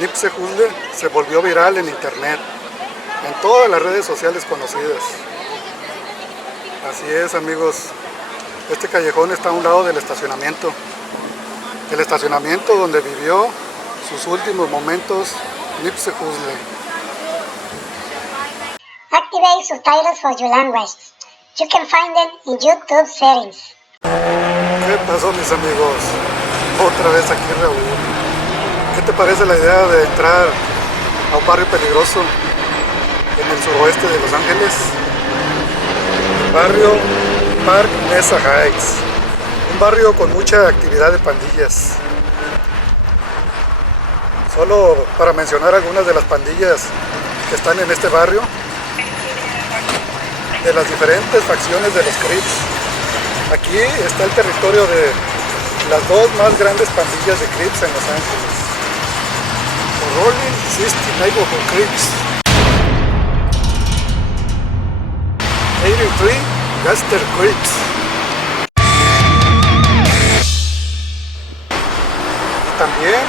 Nipsey Hussle se volvió viral en internet, en todas las redes sociales conocidas. Así es, amigos, este callejón está a un lado del estacionamiento. El estacionamiento donde vivió sus últimos momentos Nipsey Hussle. Activate subtitles for your language. You can find them in YouTube settings. ¿Qué pasó, mis amigos? Otra vez aquí Raúl. ¿Qué te parece la idea de entrar a un barrio peligroso en el suroeste de Los Ángeles? El barrio Park Mesa Heights. Un barrio con mucha actividad de pandillas. Solo para mencionar algunas de las pandillas que están en este barrio, de las diferentes facciones de los Crips. Aquí está el territorio de las dos más grandes pandillas de Crips en Los Ángeles. Rolling 60 Neighborhood Crips, 83 Gaster Crips. Y también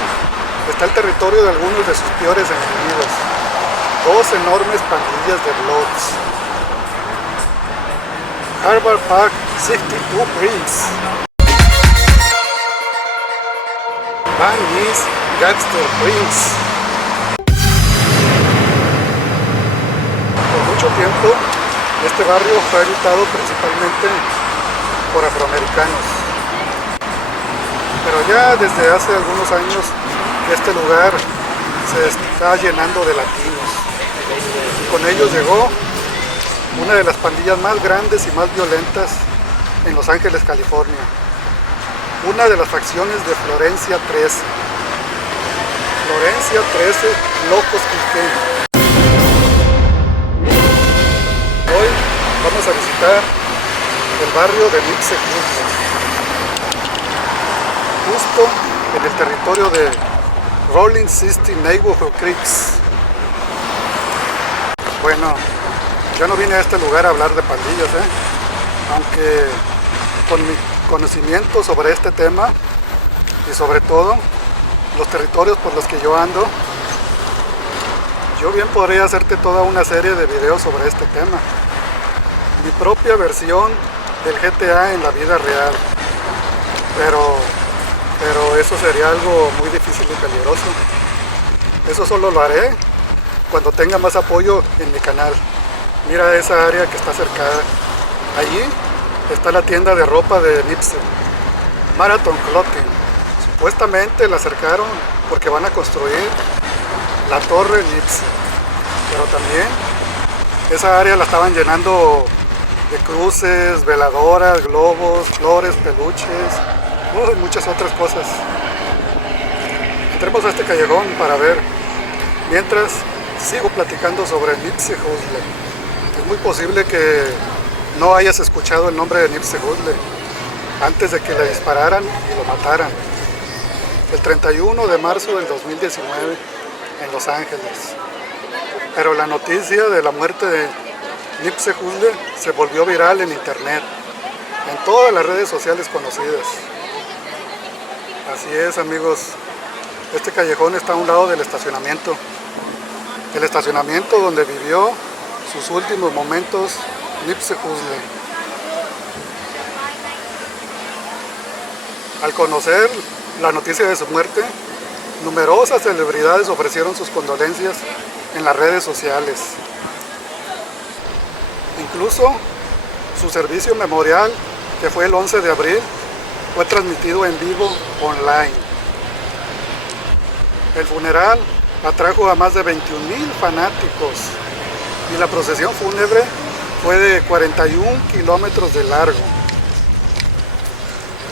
está el territorio de algunos de sus peores enemigos, dos enormes pandillas de Bloods. Harvard Park 62 Prince, Van Nuys Gangster Prince. Por mucho tiempo, este barrio fue habitado principalmente por afroamericanos. Pero ya desde hace algunos años que este lugar se está llenando de latinos. Y con ellos llegó una de las pandillas más grandes y más violentas en Los Ángeles, California. Una de las facciones de Florencia 13. Florencia 13, Locos Quique. Hoy vamos a visitar el barrio de Nipsey Hussle, justo en el territorio de Rolling 60 Neighborhood Crips. Bueno, yo no vine a este lugar a hablar de pandillas, aunque con mi conocimiento sobre este tema y sobre todo los territorios por los que yo ando, yo bien podría hacerte toda una serie de videos sobre este tema. Mi propia versión del GTA en la vida real, pero eso sería algo muy difícil y peligroso. Eso solo lo haré cuando tenga más apoyo en mi canal. Mira esa área que está cercada. Allí está la tienda de ropa de Nipsey, Marathon Clothing. Supuestamente la cercaron porque van a construir la torre Nipsey. Pero también esa área la estaban llenando de cruces, veladoras, globos, flores, peluches, y muchas otras cosas. Entremos a este callejón para ver. Mientras sigo platicando sobre Nipsey Hussle. Es muy posible que no hayas escuchado el nombre de Nipsey Hussle antes de que le dispararan y lo mataran. El 31 de marzo del 2019 en Los Ángeles. Pero la noticia de la muerte de Nipsey Hussle se volvió viral en internet, en todas las redes sociales conocidas. Así es, amigos, este callejón está a un lado del estacionamiento. El estacionamiento donde vivió sus últimos momentos Nipsey Hussle. Al conocer la noticia de su muerte, numerosas celebridades ofrecieron sus condolencias en las redes sociales. Incluso su servicio memorial, que fue el 11 de abril, fue transmitido en vivo online. El funeral atrajo a más de 21,000 fanáticos y la procesión fúnebre fue de 41 kilómetros de largo.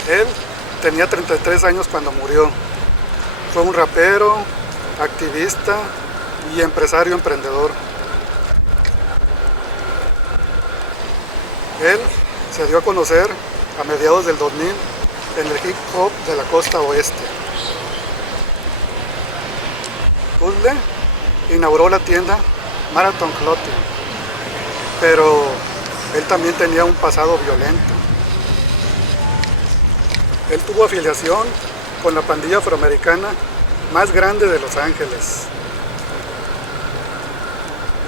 Él tenía 33 años cuando murió. Fue un rapero, activista y empresario emprendedor. Él se dio a conocer a mediados del 2000 en el hip hop de la costa oeste. Hussle inauguró la tienda Marathon Clothing, pero él también tenía un pasado violento. Él tuvo afiliación con la pandilla afroamericana más grande de Los Ángeles.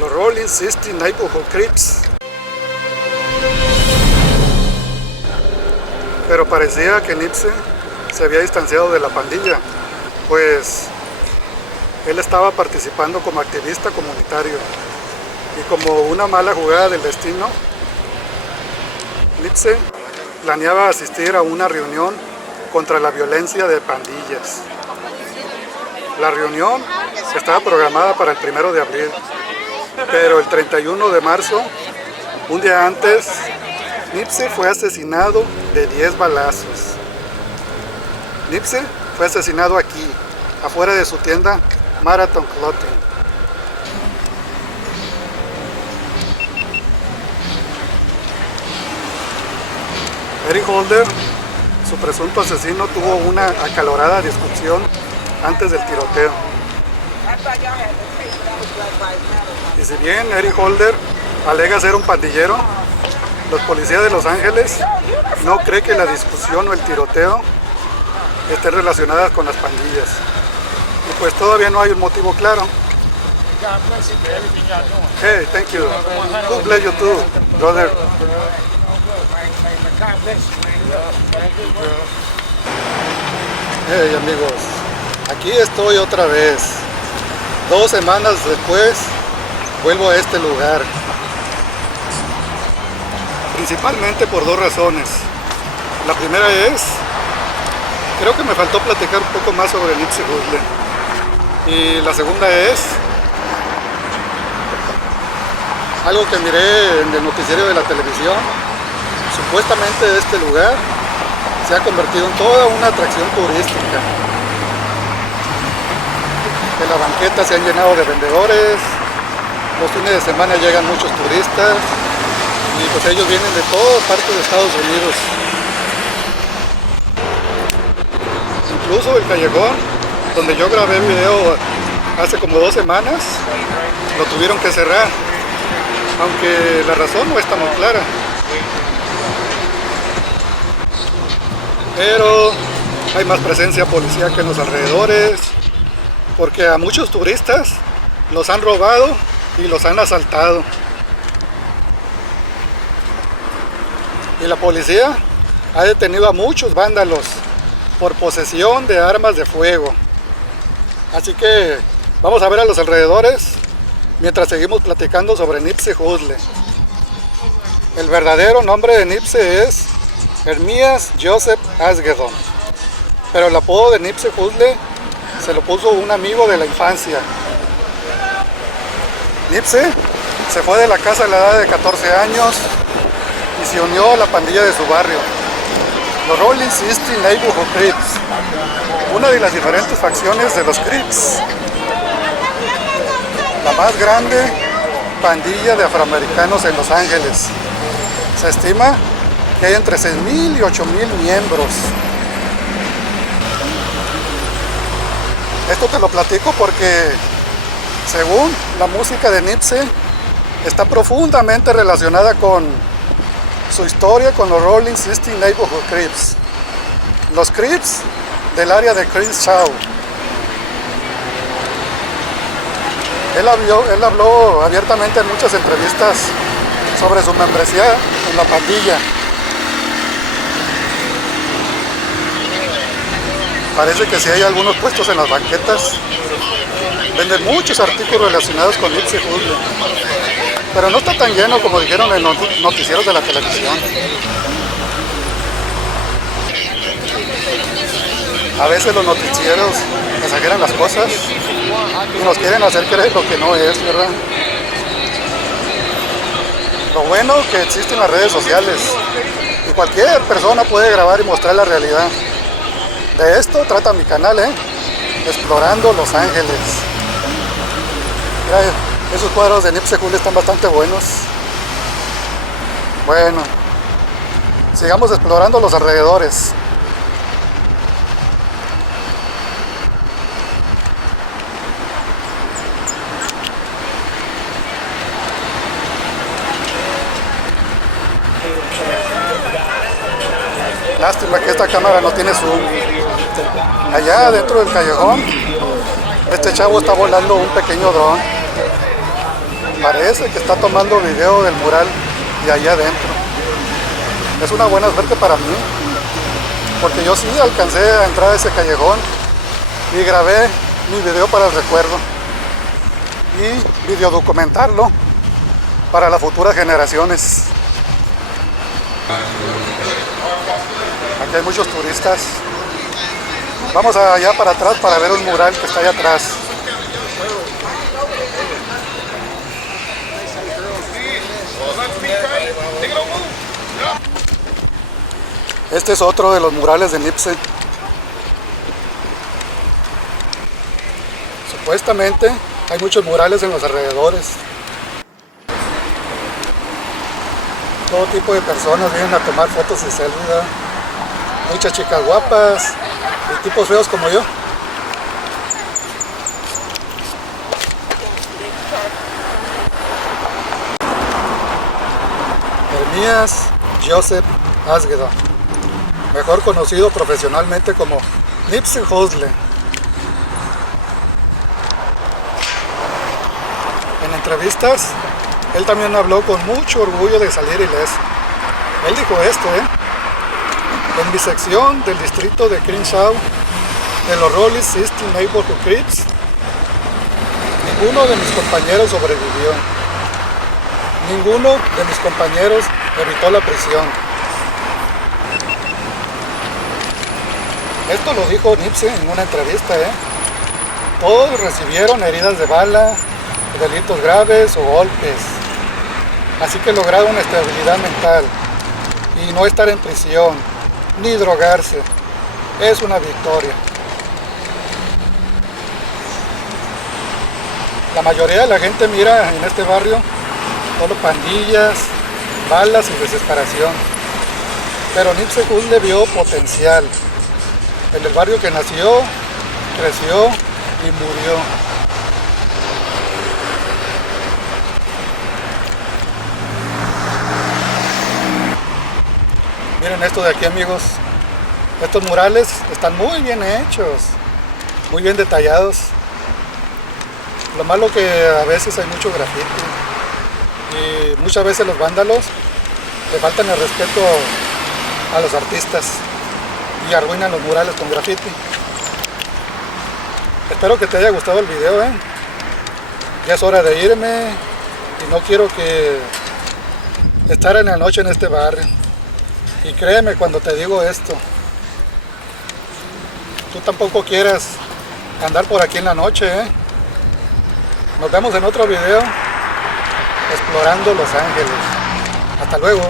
Los Rolling 60 Neighborhood Crips. Pero parecía que Nipsey se había distanciado de la pandilla, pues él estaba participando como activista comunitario. Y como una mala jugada del destino, Nipsey planeaba asistir a una reunión contra la violencia de pandillas. La reunión estaba programada para el 1 de abril, pero el 31 de marzo, un día antes, Nipsey fue asesinado de 10 balazos. Nipsey fue asesinado aquí, afuera de su tienda Marathon Clothing. Eric Holder, su presunto asesino, tuvo una acalorada discusión antes del tiroteo. Y si bien Eric Holder alega ser un pandillero, los policías de Los Ángeles no creen que la discusión o el tiroteo estén relacionadas con las pandillas. Y pues todavía no hay un motivo claro. Hey, thank you. God bless you too, brother. Hey amigos, aquí estoy otra vez. 2 semanas después vuelvo a este lugar. Principalmente por 2 razones. La primera es, creo que me faltó platicar un poco más sobre Nipsey Hussle. Y la segunda es algo que miré en el noticiero de la televisión. Supuestamente este lugar se ha convertido en toda una atracción turística. Que las banquetas se han llenado de vendedores, los fines de semana llegan muchos turistas y pues ellos vienen de todas partes de Estados Unidos. Incluso el callejón donde yo grabé el video hace como 2 semanas, lo tuvieron que cerrar, aunque la razón no está muy clara. Pero hay más presencia policíaca en los alrededores, porque a muchos turistas los han robado y los han asaltado. Y la policía ha detenido a muchos vándalos por posesión de armas de fuego. Así que vamos a ver a los alrededores mientras seguimos platicando sobre Nipsey Hussle. El verdadero nombre de Nipsey es Jeremias Joseph Asghedon, pero el apodo de Nipsey Hussle se lo puso un amigo de la infancia. Nipsey se fue de la casa a la edad de 14 años y se unió a la pandilla de su barrio, los Rolling 60 Neighborhood Crips, una de las diferentes facciones de los Crips, la más grande pandilla de afroamericanos en Los Ángeles. Se estima que hay entre 6,000 y 8,000 miembros. Esto te lo platico porque, según la música de Nipsey, está profundamente relacionada con su historia con los Rolling 60 Neighborhood Crips. Los Crips del área de Crenshaw. Él habló abiertamente en muchas entrevistas sobre su membresía en la pandilla. Parece que si hay algunos puestos en las banquetas, venden muchos artículos relacionados con Nipsey Hussle. Pero no está tan lleno como dijeron en los noticieros de la televisión. A veces los noticieros exageran las cosas y nos quieren hacer creer lo que no es, ¿verdad? Lo bueno que existen las redes sociales y cualquier persona puede grabar y mostrar la realidad. De esto trata mi canal, Explorando Los Ángeles. Mira, esos cuadros de Nipsey Hussle están bastante buenos. Bueno, sigamos explorando los alrededores. Lástima que esta cámara no tiene zoom. Allá dentro del callejón Este chavo está volando un pequeño dron. Parece que está tomando video del mural de allá adentro. Es una buena suerte para mí, porque yo sí alcancé a entrar a ese callejón y grabé mi video para el recuerdo y videodocumentarlo para las futuras generaciones. Aquí hay muchos turistas. Vamos allá para atrás para ver un mural que está allá atrás. Este es otro de los murales de Nipsey. Supuestamente hay muchos murales en los alrededores. Todo tipo de personas vienen a tomar fotos y selfies, ¿verdad? Muchas chicas guapas y tipos feos como yo. Jeremías Joseph Asghedon, mejor conocido profesionalmente como Nipsey Hussle. En entrevistas, él también habló con mucho orgullo de salir ileso. Él dijo esto, en mi sección del distrito de Crenshaw, de los Raleigh 16 Neighborhood Crips, ninguno de mis compañeros sobrevivió. Ninguno de mis compañeros evitó la prisión. Esto lo dijo Nipsey en una entrevista, Todos recibieron heridas de bala, delitos graves o golpes. Así que lograron estabilidad mental y no estar en prisión, ni drogarse. Es una victoria. La mayoría de la gente mira en este barrio solo pandillas, balas y desesperación. Pero Nipsey Hussle vio potencial en el barrio que nació, creció y murió. Miren esto de aquí, amigos. Estos murales están muy bien hechos, muy bien detallados. Lo malo que a veces hay mucho grafiti y muchas veces los vándalos le faltan el respeto a los artistas y arruinan los murales con grafiti. Espero que te haya gustado el video, Ya es hora de irme y no quiero que estar en la noche en este barrio. Y créeme cuando te digo esto, tú tampoco quieras andar por aquí en la noche, Nos vemos en otro video explorando Los Ángeles. Hasta luego.